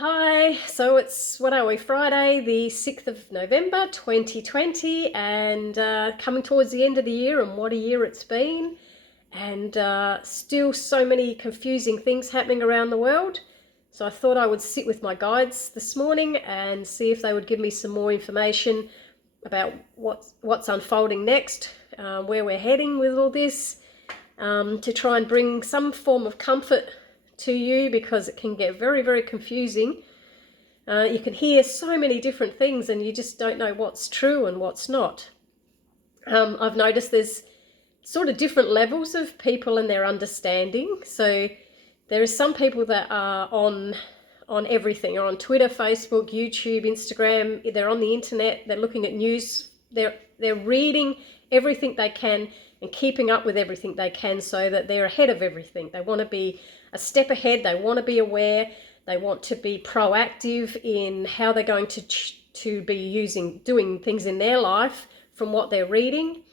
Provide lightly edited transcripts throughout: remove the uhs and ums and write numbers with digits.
Hi, so it's, what are we, Friday, the 6th of November 2020, and coming towards the end of the year, and what a year it's been, and still so many confusing things happening around the world. So I thought I would sit with my guides this morning and see if they would give me some more information about what's unfolding next, where we're heading with all this, to try and bring some form of comfort to you, because it can get very, very confusing. You can hear so many different things and you just don't know what's true and what's not. I've noticed there's sort of different levels of people and their understanding. So there are some people that are on everything, or on Twitter, Facebook, YouTube, Instagram. They're on the internet, they're looking at news, they're reading everything they can and keeping up with everything they can, so that they're ahead of everything. They want to be a step ahead, they want to be aware, they want to be proactive in how they're going to be doing things in their life from what they're reading.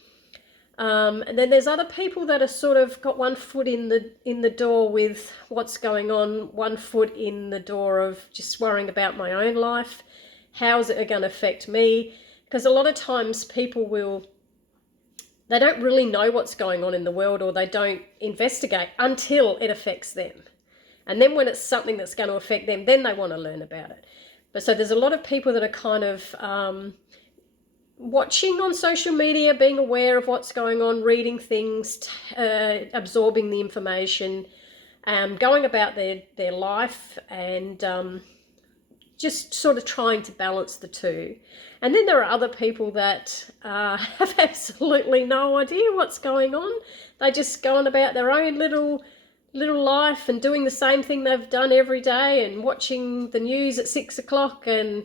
And then there's other people that are sort of got one foot in the door with what's going on, one foot in the door of just worrying about my own life. How is it going to affect me? Because a lot of times they don't really know what's going on in the world, or they don't investigate until it affects them. And then when it's something that's going to affect them, then they want to learn about it. But so there's a lot of people that are kind of watching on social media, being aware of what's going on, reading things, absorbing the information, going about their life, and just sort of trying to balance the two. And then there are other people that have absolutely no idea what's going on. They just go on about their own little life and doing the same thing they've done every day, and watching the news at 6 o'clock, and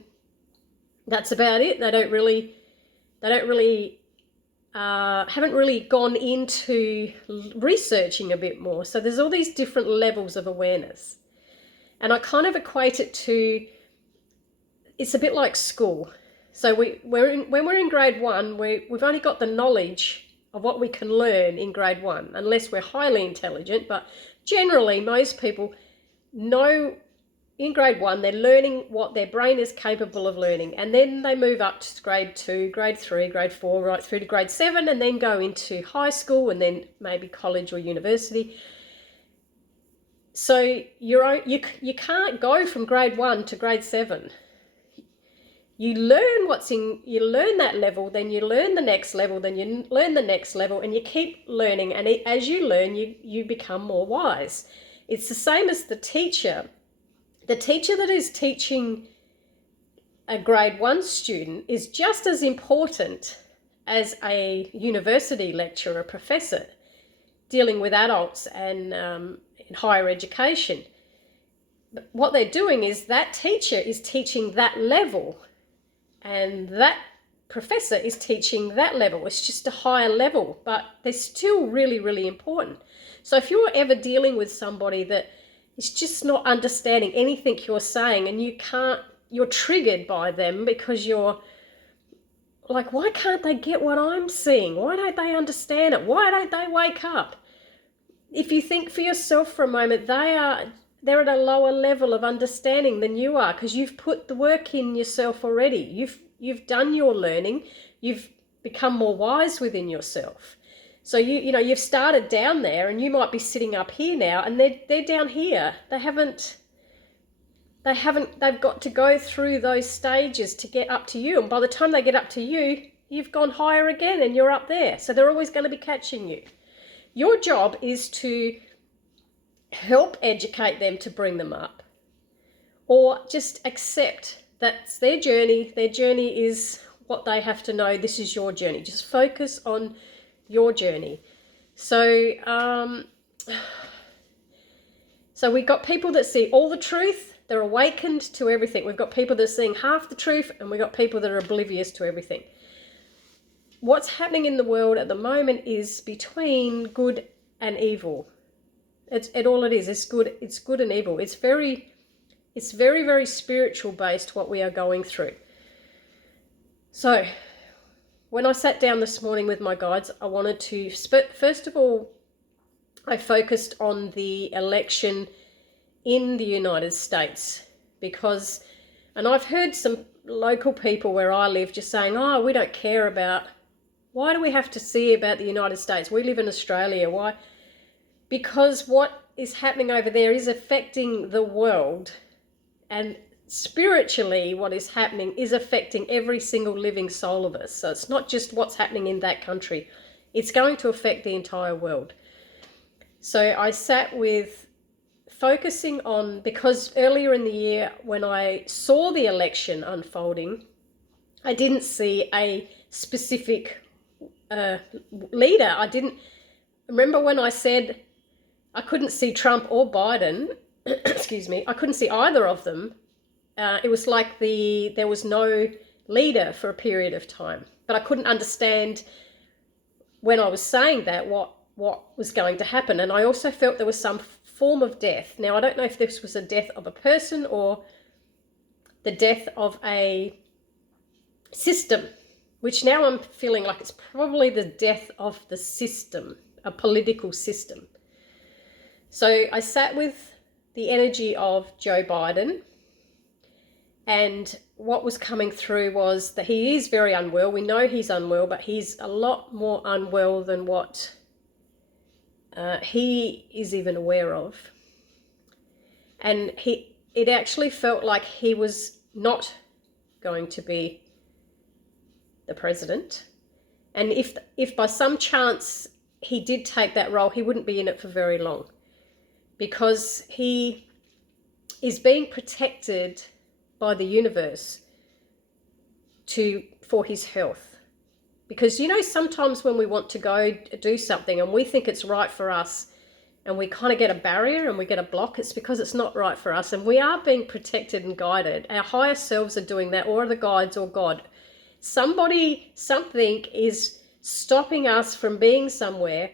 that's about it. They haven't really gone into researching a bit more. So there's all these different levels of awareness. And I kind of equate it to, it's a bit like school. So when we're in grade one, we've only got the knowledge of what we can learn in grade one, unless we're highly intelligent. But generally, most people know in grade one, they're learning what their brain is capable of learning. And then they move up to grade 2, grade 3, grade 4, right through to grade 7, and then go into high school, and then maybe college or university. So you can't go from grade 1 to grade 7. You learn you learn that level, then you learn the next level, then you learn the next level, and you keep learning. And as you learn, you become more wise. It's the same as the teacher. The teacher that is teaching a grade 1 student is just as important as a university lecturer, professor, dealing with adults and in higher education. But what they're doing is that teacher is teaching that level, and that professor is teaching that level. It's just a higher level, but they're still really, really important. So if you're ever dealing with somebody that is just not understanding anything you're saying, and you're triggered by them because you're like, why can't they get what I'm seeing? Why don't they understand it? Why don't they wake up? If you think for yourself for a moment, they're at a lower level of understanding than you are, because you've put the work in yourself already. You've done your learning. You've become more wise within yourself. So you've started down there, and you might be sitting up here now, and they're down here. They've got to go through those stages to get up to you. And by the time they get up to you, you've gone higher again, and you're up there. So they're always going to be catching you. Your job is to help educate them to bring them up, or just accept that's their journey. Their journey is what they have to know. This is your journey. Just focus on your journey. So we've got people that see all the truth. They're awakened to everything. We've got people that are seeing half the truth, and we've got people that are oblivious to everything. What's happening in the world at the moment is between good and evil. All it is. It's good and evil. It's very, very spiritual based, what we are going through. So when I sat down this morning with my guides, I wanted to, first of all, I focused on the election in the United States, because, and I've heard some local people where I live just saying, oh, we don't care about, why do we have to see about the United States? We live in Australia. Why? Because what is happening over there is affecting the world, and spiritually what is happening is affecting every single living soul of us. So it's not just what's happening in that country. It's going to affect the entire world. So I sat with focusing on, because earlier in the year when I saw the election unfolding, I didn't see a specific leader. I didn't remember when I said I couldn't see Trump or Biden. Excuse me. I couldn't see either of them. It was like there was no leader for a period of time, but I couldn't understand when I was saying that what was going to happen. And I also felt there was some form of death. Now, I don't know if this was a death of a person or the death of a system, which now I'm feeling like it's probably the death of the system, a political system. So I sat with the energy of Joe Biden, and what was coming through was that he is very unwell. We know he's unwell, but he's a lot more unwell than what he is even aware of. And it actually felt like he was not going to be the president. And if by some chance he did take that role, he wouldn't be in it for very long, because he is being protected by the universe for his health. Because, you know, sometimes when we want to go do something and we think it's right for us and we kind of get a barrier and we get a block, it's because it's not right for us, and we are being protected and guided. Our higher selves are doing that, or the guides, or God. Something is stopping us from being somewhere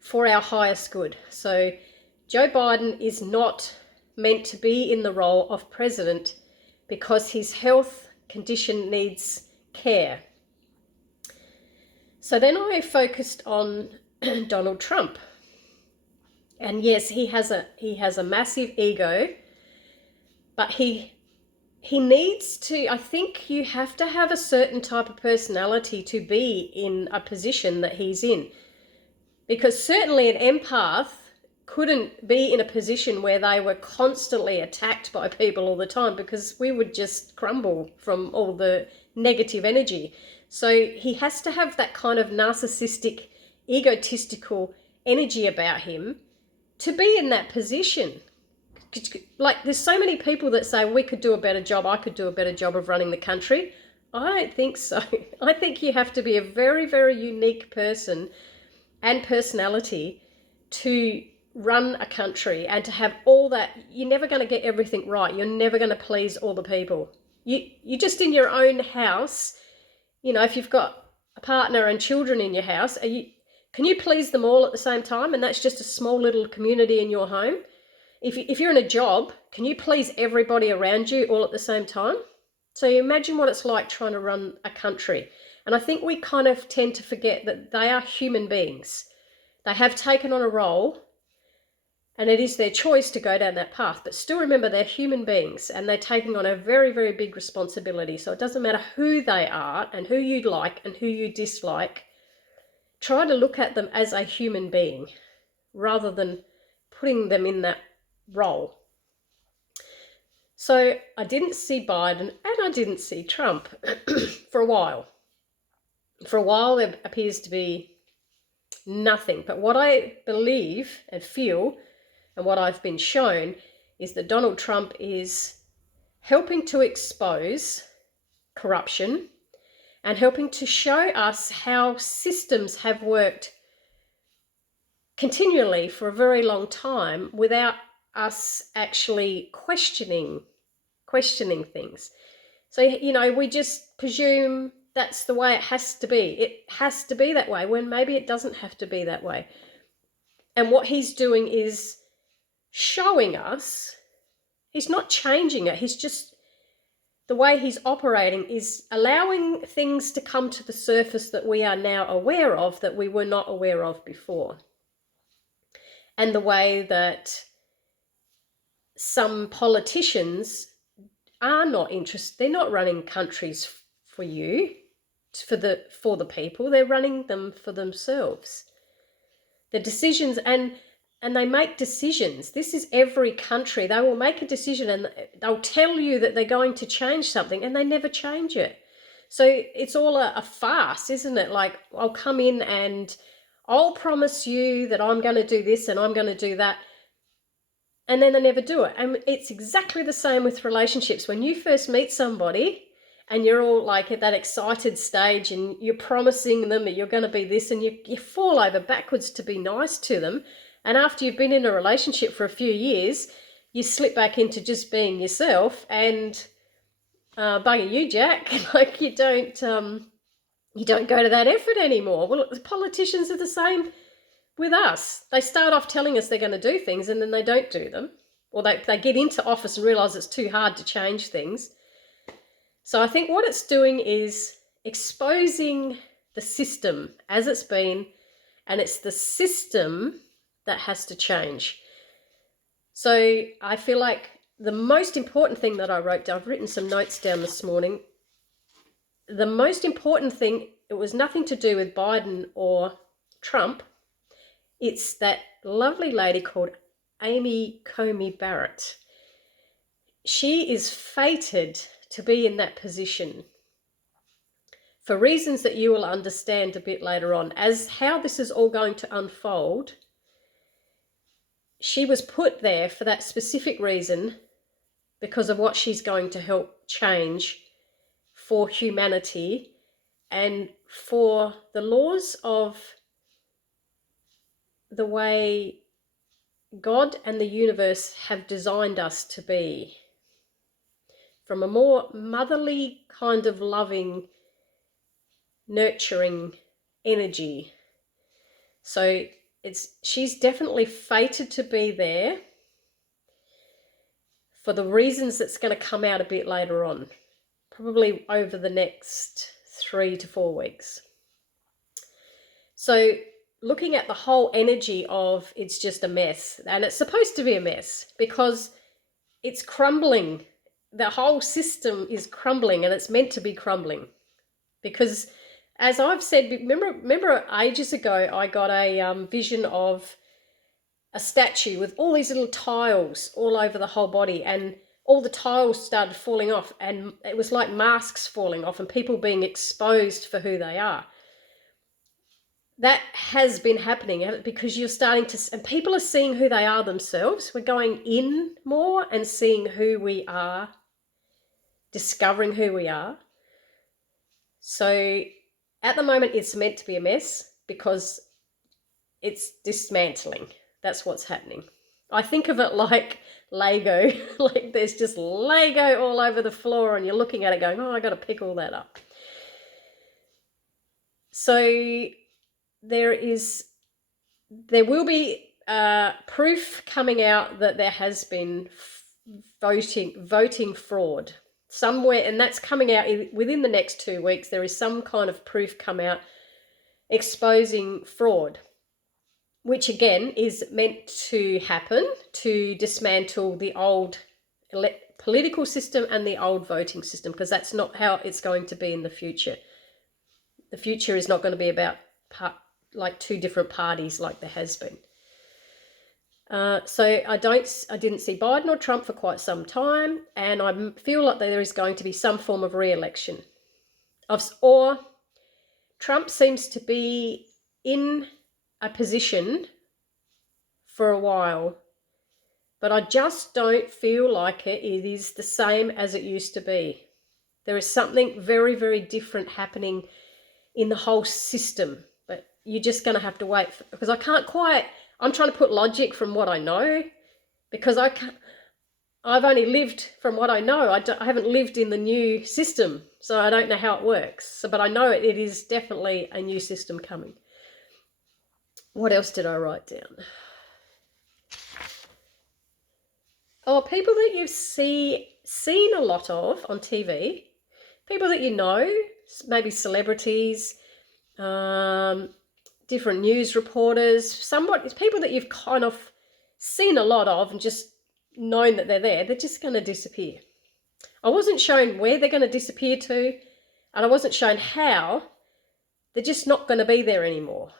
for our highest good. So Joe Biden is not meant to be in the role of president because his health condition needs care. So then I focused on Donald Trump. And yes, he has a massive ego, but he needs to, I think you have to have a certain type of personality to be in a position that he's in. Because certainly an empath couldn't be in a position where they were constantly attacked by people all the time, because we would just crumble from all the negative energy. So he has to have that kind of narcissistic, egotistical energy about him to be in that position. Like, there's so many people that say, we could do a better job, I could do a better job of running the country. I don't think so. I think you have to be a very, very unique person and personality to run a country, and to have all that. You're never going to get everything right. You're never going to please all the people. You just in your own house, you know, if you've got a partner and children in your house, can you please them all at the same time? And that's just a small little community in your home. If you're in a job, can you please everybody around you all at the same time? So you imagine what it's like trying to run a country. And I think we kind of tend to forget that they are human beings. They have taken on a role, and it is their choice to go down that path. But still remember, they're human beings, and they're taking on a very, very big responsibility. So it doesn't matter who they are and who you like and who you dislike. Try to look at them as a human being rather than putting them in that role. So I didn't see Biden and I didn't see Trump for a while. For a while there appears to be nothing. But what I believe and feel, and what I've been shown, is that Donald Trump is helping to expose corruption and helping to show us how systems have worked continually for a very long time without us actually questioning things. So, you know, we just presume that's the way it has to be. It has to be that way, when maybe it doesn't have to be that way. And what he's doing is showing us, he's not changing it, he's just, the way he's operating is allowing things to come to the surface that we are now aware of, that we were not aware of before. And the way that some politicians are not interested. They're not running countries for you, for the people. They're running them for themselves. The decisions, and they make decisions. This is every country. They will make a decision and they'll tell you that they're going to change something, and they never change it. So it's all a farce, isn't it? Like, I'll come in and I'll promise you that I'm going to do this and I'm going to do that, and then they never do it. And it's exactly the same with relationships. When you first meet somebody and you're all like at that excited stage and you're promising them that you're going to be this, and you fall over backwards to be nice to them. And after you've been in a relationship for a few years, you slip back into just being yourself, and bugger you, Jack. Like, you don't go to that effort anymore. Well, the politicians are the same with us. They start off telling us they're going to do things, and then they don't do them. Or they get into office and realise it's too hard to change things. So I think what it's doing is exposing the system as it's been, and it's the system that has to change. So I feel like the most important thing that I wrote down, I've written some notes down this morning. The most important thing, it was nothing to do with Biden or Trump. It's that lovely lady called Amy Coney Barrett. She is fated to be in that position for reasons that you will understand a bit later on, as how this is all going to unfold. She was put there for that specific reason, because of what she's going to help change for humanity and for the laws of the way God and the universe have designed us to be, from a more motherly kind of loving, nurturing energy. So she's definitely fated to be there for the reasons that's going to come out a bit later on, probably over the next 3 to 4 weeks. So looking at the whole energy of it's just a mess, and it's supposed to be a mess because it's crumbling. The whole system is crumbling, and it's meant to be crumbling because, as I've said, remember ages ago I got a vision of a statue with all these little tiles all over the whole body, and all the tiles started falling off, and it was like masks falling off and people being exposed for who they are. That has been happening because you're starting to, and people are seeing who they are themselves. We're going in more and seeing who we are, discovering who we are. So at the moment, it's meant to be a mess because it's dismantling. That's what's happening. I think of it like Lego, like there's just Lego all over the floor and you're looking at it going, oh, I got to pick all that up. So there will be proof coming out that there has been voting fraud somewhere, and that's coming out within the next 2 weeks. There is some kind of proof come out exposing fraud, which again is meant to happen to dismantle the old political system and the old voting system, because that's not how it's going to be in the future. The future is not going to be about like two different parties like there has been. So I didn't see Biden or Trump for quite some time, and I feel like there is going to be some form of re-election. Or Trump seems to be in a position for a while, but I just don't feel like it is the same as it used to be. There is something very, very different happening in the whole system, but you're just going to have to wait because I'm trying to put logic from what I know, because I've only lived from what I know. I haven't lived in the new system, so I don't know how it works. But I know it is definitely a new system coming. What else did I write down? Oh, people that you've seen a lot of on TV, people that you know, maybe celebrities, different news reporters, people that you've kind of seen a lot of and just known that they're there, they're just going to disappear. I wasn't shown where they're going to disappear to, and I wasn't shown how. They're just not going to be there anymore.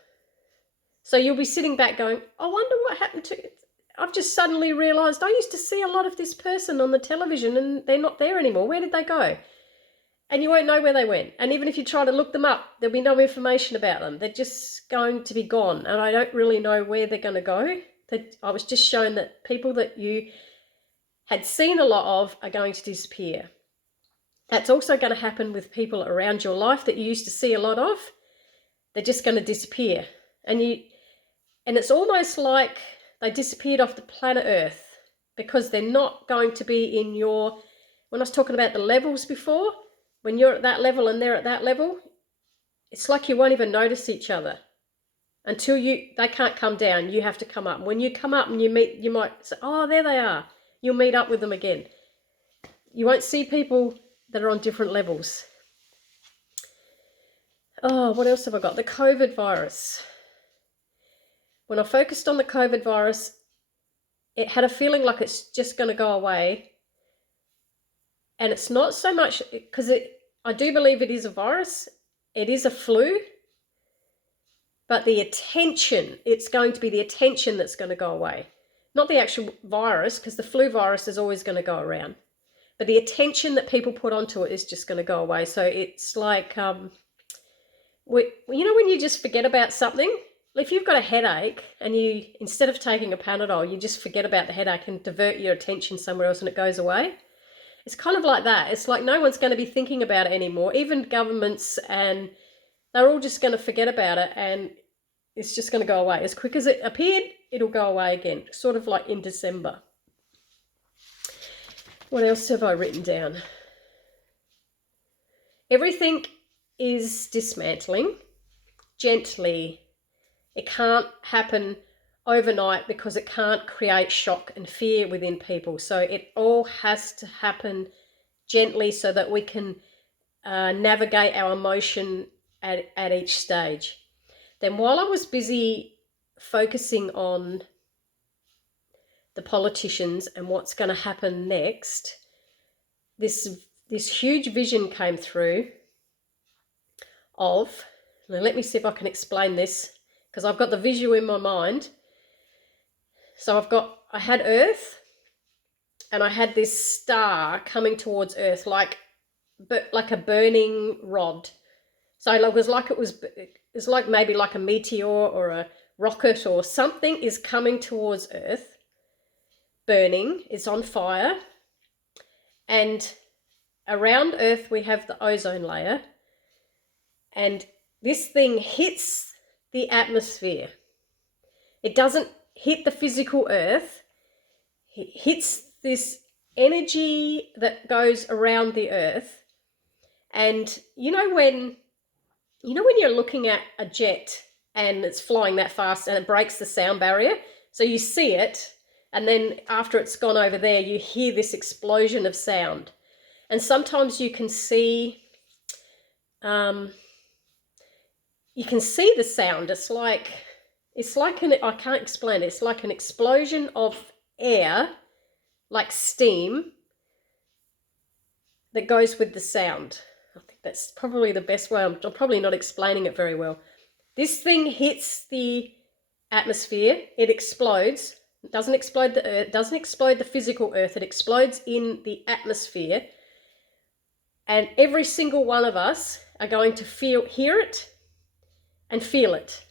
So you'll be sitting back going, I wonder what happened to it. I've just suddenly realised I used to see a lot of this person on the television and they're not there anymore. Where did they go? And you won't know where they went. And even if you try to look them up, there'll be no information about them. They're just going to be gone. And I don't really know where they're going to go. I was just shown that people that you had seen a lot of are going to disappear. That's also going to happen with people around your life that you used to see a lot of. They're just going to disappear. And it's almost like they disappeared off the planet Earth because they're not going to be in your... When I was talking about the levels before, when you're at that level and they're at that level, it's like you won't even notice each other until they can't come down. You have to come up. When you come up and you meet, you might say, oh, there they are. You'll meet up with them again. You won't see people that are on different levels. Oh, what else have I got? The COVID virus. When I focused on the COVID virus, it had a feeling like it's just going to go away. And it's not so much because I do believe it is a virus. It is a flu. But it's going to be the attention that's going to go away. Not the actual virus, because the flu virus is always going to go around. But the attention that people put onto it is just going to go away. So it's like, when you just forget about something? If you've got a headache and you, instead of taking a Panadol, you just forget about the headache and divert your attention somewhere else and it goes away. It's kind of like that. It's like no one's going to be thinking about it anymore. Even governments, and they're all just going to forget about it and it's just going to go away. As quick as it appeared, it'll go away again. Sort of like in December. What else have I written down? Everything is dismantling gently. It can't happen overnight because it can't create shock and fear within people. So it all has to happen gently so that we can navigate our emotion at each stage. Then while I was busy focusing on the politicians and what's going to happen next, this huge vision came through of, now let me see if I can explain this, because I've got the visual in my mind. So I had Earth and I had this star coming towards Earth like a burning rod. So it was like maybe like a meteor or a rocket or something is coming towards Earth, burning, it's on fire. And around Earth we have the ozone layer, and this thing hits the atmosphere. It doesn't hit the physical Earth. It hits this energy that goes around the Earth. And when you're looking at a jet and it's flying that fast and it breaks the sound barrier, so you see it, and then after it's gone over there, you hear this explosion of sound. And sometimes you can see the sound. I can't explain it. It's like an explosion of air, like steam, that goes with the sound. I think that's probably the best way. I'm probably not explaining it very well. This thing hits the atmosphere, it explodes. It doesn't explode the Earth, doesn't explode the physical Earth, it explodes in the atmosphere. And every single one of us are going to hear it and feel it.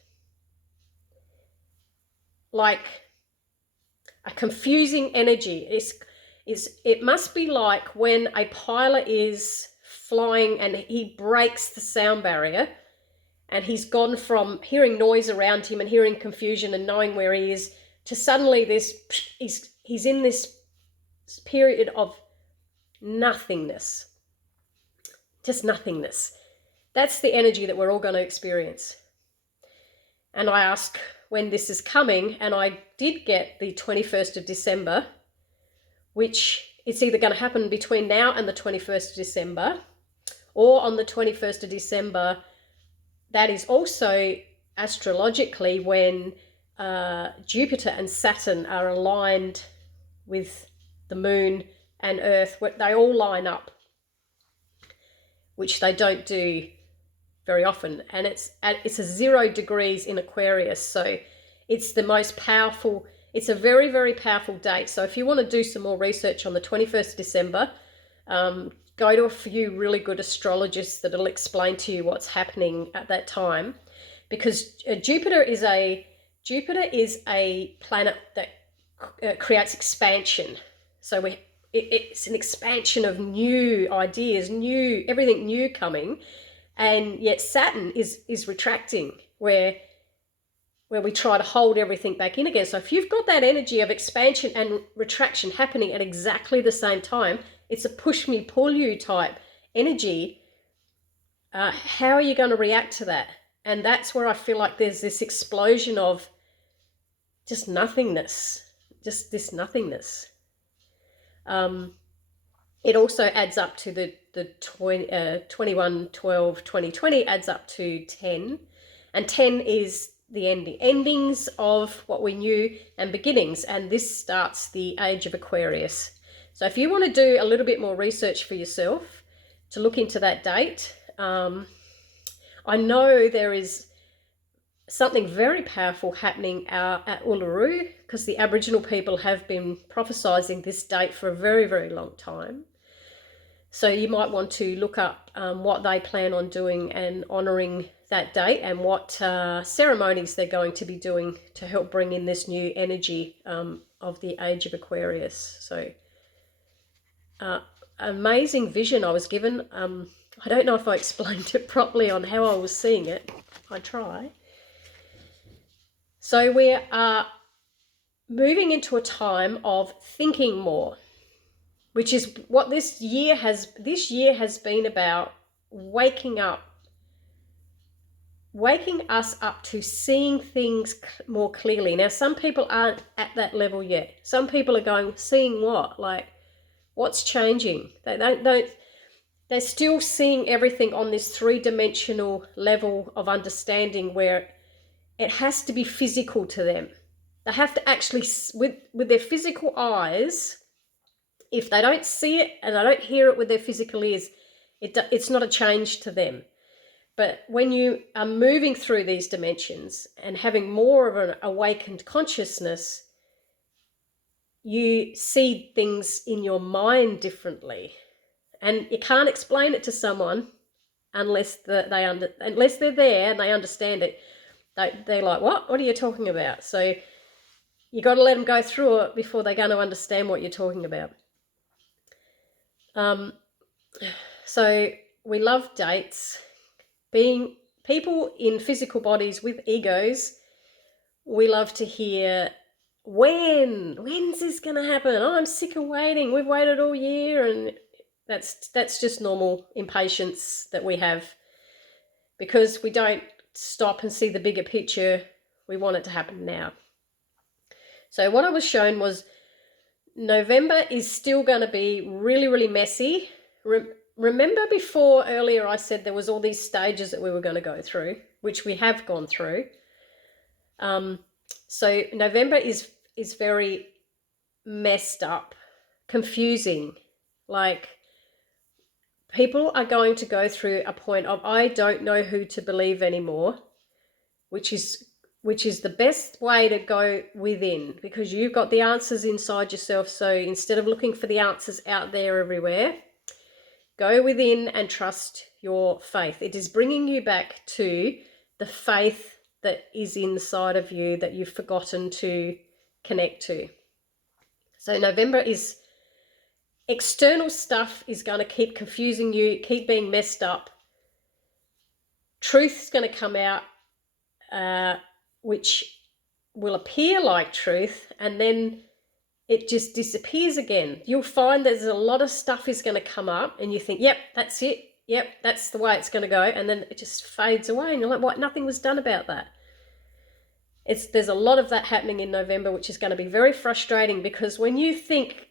Like a confusing energy. It must be like when a pilot is flying and he breaks the sound barrier and he's gone from hearing noise around him and hearing confusion and knowing where he is to suddenly he's in this period of nothingness. Just nothingness. That's the energy that we're all going to experience. And I ask when this is coming, and I did get the 21st of December, which it's either going to happen between now and the 21st of December, or on the 21st of December. That is also astrologically when Jupiter and Saturn are aligned with the moon and Earth, they all line up, which they don't do very often. And it's a 0 degrees in Aquarius, so it's the most powerful. It's a very, very powerful date. So if you want to do some more research on the 21st of December, go to a few really good astrologists that'll explain to you what's happening at that time, because Jupiter is a planet that creates expansion. So it's an expansion of new ideas, everything new coming, and yet Saturn is retracting, where we try to hold everything back in again. So if you've got that energy of expansion and retraction happening at exactly the same time, it's a push me, pull you type energy. How are you going to react to that? And that's where I feel like there's this explosion of just nothingness, just this nothingness. It also adds up to the 21/12/2020 adds up to 10, and 10 is the endings of what we knew and beginnings, and this starts the age of Aquarius. So if you want to do a little bit more research for yourself to look into that date, I know there is something very powerful happening at Uluru, because the Aboriginal people have been prophesizing this date for a very, very long time. So you might want to look up what they plan on doing and honouring that date, and what ceremonies they're going to be doing to help bring in this new energy of the age of Aquarius. So amazing vision I was given. I don't know if I explained it properly on how I was seeing it. I try. So we are moving into a time of thinking more, which is what this year has been about, waking us up to seeing things more clearly. Now, some people aren't at that level yet. Some people are going, seeing what? Like, what's changing? They're still seeing everything on this 3-dimensional level of understanding, where it has to be physical to them. They have to actually, with their physical eyes, if they don't see it and they don't hear it with their physical ears, it's not a change to them. But when you are moving through these dimensions and having more of an awakened consciousness, you see things in your mind differently. And you can't explain it to someone unless they're there and they understand it. They're like, what are you talking about? So you got to let them go through it before they're going to understand what you're talking about. So we love dates. Being people in physical bodies with egos, we love to hear, when's this going to happen? Oh, I'm sick of waiting. We've waited all year. And that's just normal impatience that we have, because we don't stop and see the bigger picture. We want it to happen now. So what I was shown was November is still going to be really, really messy. Remember before, earlier I said there was all these stages that we were going to go through, which we have gone through. So November is very messed up, confusing. Like, people are going to go through a point of, I don't know who to believe anymore, which is the best way to go within, because you've got the answers inside yourself. So instead of looking for the answers out there everywhere, go within and trust your faith. It is bringing you back to the faith that is inside of you that you've forgotten to connect to. So November is, external stuff is going to keep confusing you, keep being messed up. Truth's going to come out, which will appear like truth, and then it just disappears again. You'll find there's a lot of stuff is going to come up and you think, yep, that's it. Yep, that's the way it's going to go. And then it just fades away and you're like, what? Nothing was done about that. There's a lot of that happening in November, which is going to be very frustrating, because when you think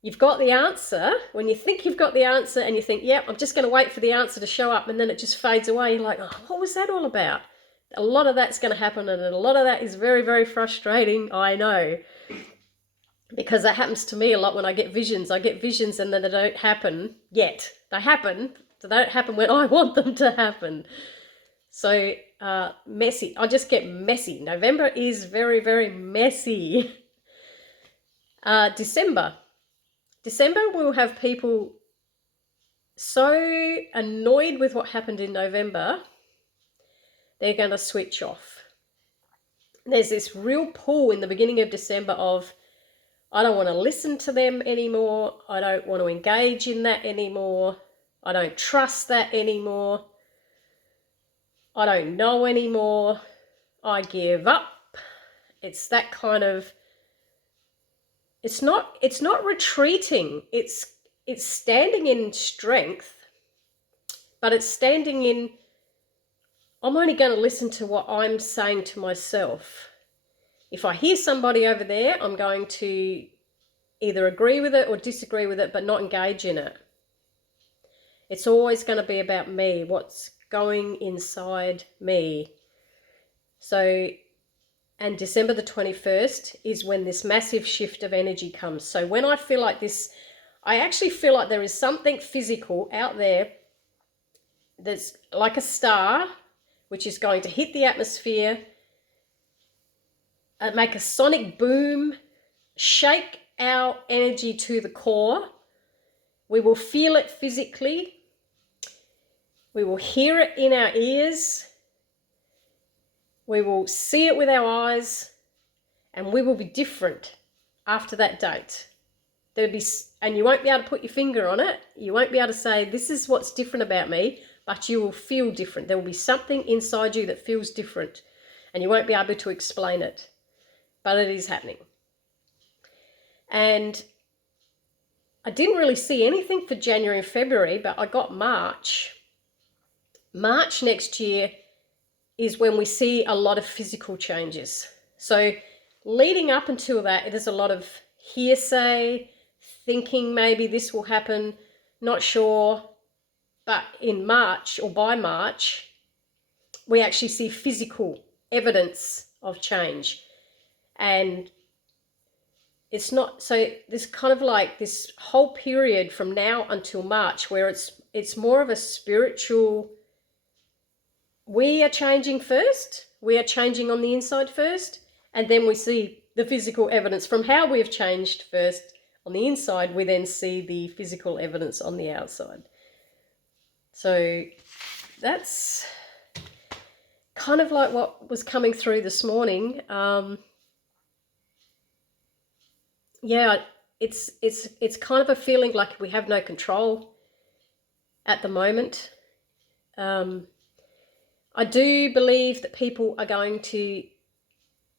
you've got the answer, when you think you've got the answer and you think, yep, I'm just going to wait for the answer to show up, and then it just fades away. You're like, oh, what was that all about? A lot of that's going to happen, and a lot of that is very, very frustrating, I know. because that happens to me a lot when I get visions. I get visions and then they don't happen yet. They happen, but they don't happen when I want them to happen. So messy. I just get messy. November is very, very messy. December we'll have people so annoyed with what happened in November, they're going to switch off. There's this real pull in the beginning of December of, I don't want to listen to them anymore. I don't want to engage in that anymore. I don't trust that anymore. I don't know anymore. I give up. It's that kind of, it's not retreating. It's standing in strength, but it's standing in, I'm only going to listen to what I'm saying to myself. If I hear somebody over there, I'm going to either agree with it or disagree with it, but not engage in it. It's always going to be about me, what's going inside me. So, and December the 21st is when this massive shift of energy comes. So when I feel like this, I actually feel like there is something physical out there that's like a star, which is going to hit the atmosphere, make a sonic boom, shake our energy to the core. We will feel it physically. We will hear it in our ears. We will see it with our eyes, and we will be different after that date. There'll be, and you won't be able to put your finger on it. You won't be able to say, this is what's different about me, but you will feel different. There will be something inside you that feels different, and you won't be able to explain it, but it is happening. And I didn't really see anything for January and February, but I got March. March next year is when we see a lot of physical changes. So leading up until that, there's a lot of hearsay, thinking maybe this will happen, not sure. But in March, or by March, we actually see physical evidence of change. And it's not, so there's kind of like this whole period from now until March where it's more of a spiritual, we are changing first, we are changing on the inside first, and then we see the physical evidence from how we've changed first on the inside, we then see the physical evidence on the outside. So that's kind of like what was coming through this morning. Yeah, it's kind of a feeling like we have no control at the moment. I do believe that people are going to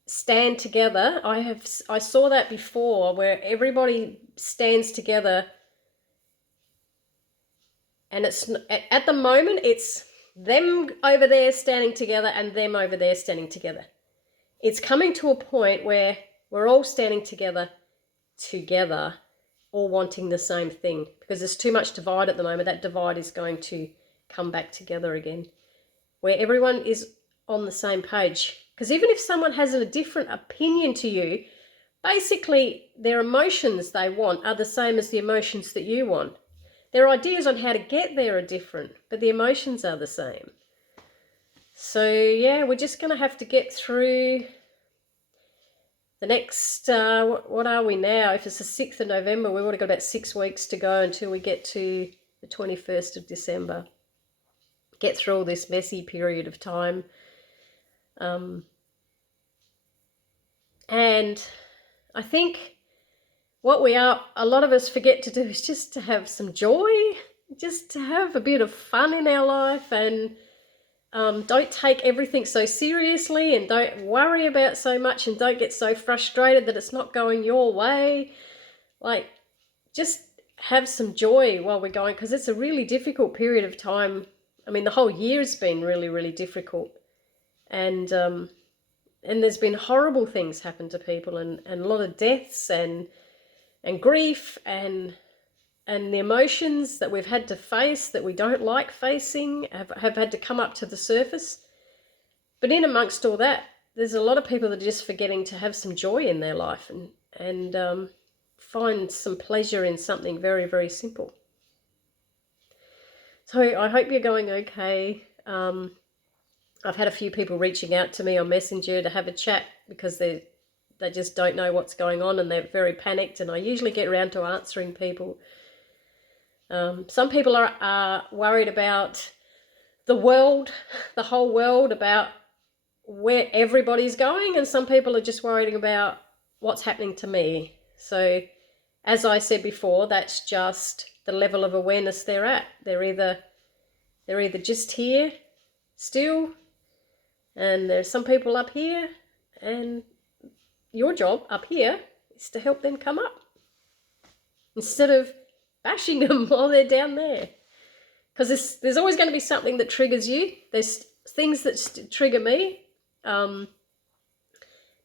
stand together. I saw that before, where everybody stands together, and it's at the moment it's them over there standing together and them over there standing together. It's coming to a point where we're all standing together, all wanting the same thing, because there's too much divide at the moment. That divide is going to come back together again, where everyone is on the same page. Because even if someone has a different opinion to you, basically their emotions they want are the same as the emotions that you want. Their ideas on how to get there are different, but the emotions are the same. So yeah, we're just going to have to get through the next, what are we now? If it's the 6th of November, we've already got about 6 weeks to go until we get to the 21st of December. Get through all this messy period of time. And I think what a lot of us forget to do is just to have some joy, just to have a bit of fun in our life, and don't take everything so seriously, and don't worry about so much, and don't get so frustrated that it's not going your way. Like, just have some joy while we're going, because it's a really difficult period of time. I mean, the whole year's been really, really difficult, and there's been horrible things happen to people, and a lot of deaths and grief and the emotions that we've had to face that we don't like facing have had to come up to the surface. But in amongst all that, there's a lot of people that are just forgetting to have some joy in their life, and find some pleasure in something very, very simple. So I hope you're going okay. I've had a few people reaching out to me on Messenger to have a chat because they just don't know what's going on and they're very panicked, and I usually get around to answering people. Some people are worried about the world, the whole world, about where everybody's going, and some people are just worrying about what's happening to me. So as I said before, that's just the level of awareness they're at. They're either just here still, and there's some people up here, and your job up here is to help them come up instead of bashing them while they're down there. Because there's always going to be something that triggers you. There's things that trigger me.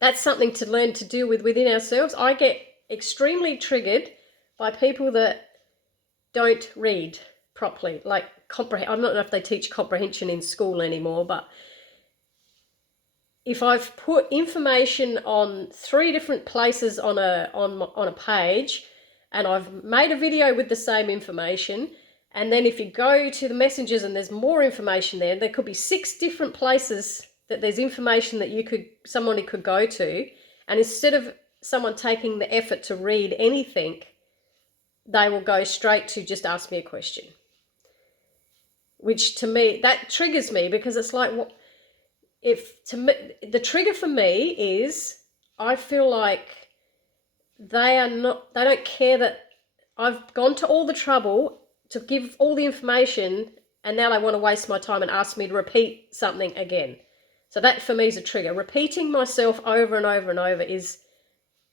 That's something to learn to deal with within ourselves. I get extremely triggered by people that don't read properly, like comprehend. I don't know if they teach comprehension in school anymore, but if I've put information on 3 different places on a page, and I've made a video with the same information, and then if you go to the messages and there's more information there could be 6 different places that there's information that somebody could go to, and instead of someone taking the effort to read anything, they will go straight to just ask me a question. Which to me, that triggers me, because it's like, the trigger for me is, I feel like they don't care that I've gone to all the trouble to give all the information, and now they want to waste my time and ask me to repeat something again. So that for me is a trigger. Repeating myself over and over and over is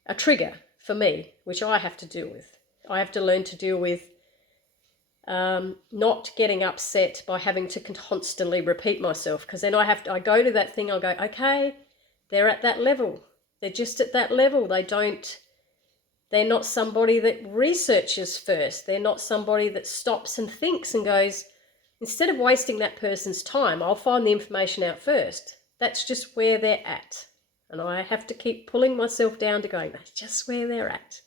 a trigger for me, which I have to deal with. I have to learn to deal with not getting upset by having to constantly repeat myself, because then I go to that thing, I'll go, okay, they're at that level. They're just at that level. They're not somebody that researches first. They're not somebody that stops and thinks and goes, instead of wasting that person's time, I'll find the information out first. That's just where they're at. And I have to keep pulling myself down to going, that's just where they're at.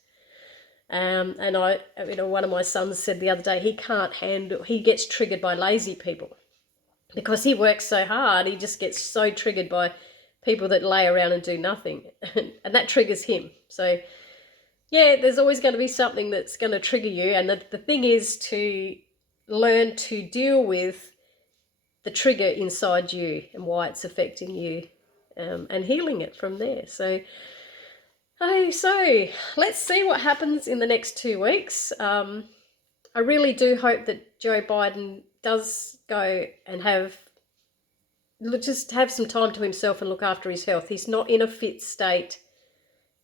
And one of my sons said the other day, he gets triggered by lazy people because he works so hard. He just gets so triggered by people that lay around and do nothing, and that triggers him. So yeah, there's always going to be something that's going to trigger you, and the thing is to learn to deal with the trigger inside you and why it's affecting you, and healing it from there. So let's see what happens in the next 2 weeks. I really do hope that Joe Biden does go and have some time to himself and look after his health. He's not in a fit state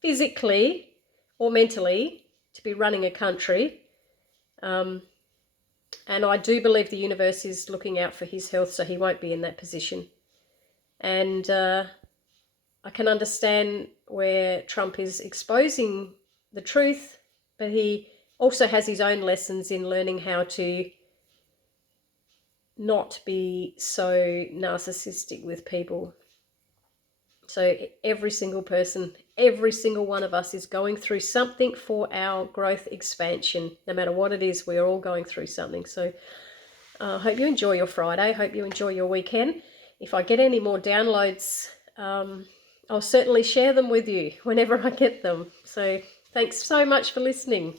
physically or mentally to be running a country. And I do believe the universe is looking out for his health, so he won't be in that position. And I can understand where Trump is exposing the truth, but he also has his own lessons in learning how to not be so narcissistic with people. So every single person, every single one of us is going through something for our growth expansion. No matter what it is, we're all going through something. So I hope you enjoy your Friday. Hope you enjoy your weekend. If I get any more downloads, I'll certainly share them with you whenever I get them. So thanks so much for listening.